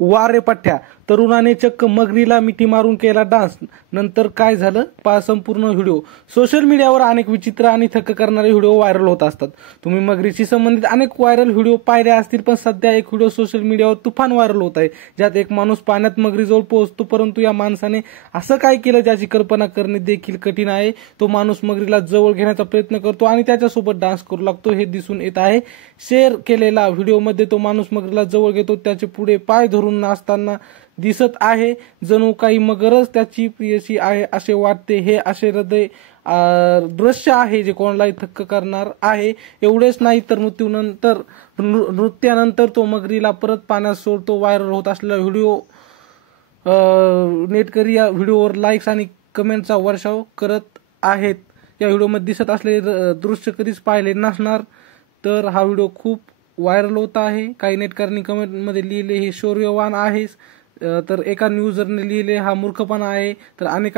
वारे पठ्ठ्या, तरुणाने चक्क मगरीला मिठी मारून केला डान्स, नंतर काय झालं पहा संपूर्ण व्हिडिओ। सोशल मीडियावर अनेक विचित्र आणि थक्क करणारे व्हिडिओ व्हायरल होत असतात। तुम्ही मगरीशी संबंधित अनेक व्हायरल व्हिडिओ पाहिले असतील, पण सध्या एक व्हिडिओ सोशल मीडियावर तुफान व्हायरल होत आहे, ज्यात एक माणूस पाण्यात मगरीजवळ पोहोचतो, परंतु या माणसाने असं काय केलं ज्याची कल्पना करणे देखील कठीण आहे। तो माणूस मगरीला जवळ घेण्याचा प्रयत्न करतो आणि त्याच्यासोबत डान्स करू लागतो, हे दिसून येत आहे। शेअर केलेला व्हिडिओमध्ये तो माणूस मगरीला जवळ घेतो, त्याचे पुढे पाय धरून नाचताना दिसत आहे, जणू काही मगरच त्याची प्रियसी आहे असे वाटते। हे असे हृदय दृश्य आहे जे कोणालाही थक्क करणार आहे। एवढेच नाही तर नृत्यानंतर तो मगरीला परत पाण्यात सोडतो। व्हायरल होत असलेला व्हिडिओ नेटकरी या व्हिडिओवर लाईक्स आणि कमेंटचा वर्षाव करत आहेत। या व्हिडिओमध्ये दिसत असलेले दृश्य कधीच पाहिले नसणार, तर हा व्हिडिओ खूप व्हायरल होत आहे। काही नेटकऱ्यांनी कमेंटमध्ये लिहिले हे शौर्यवान आहे, तर एका न्यूजरने लिहिले हा मूर्खपणा आहे, तर अनेक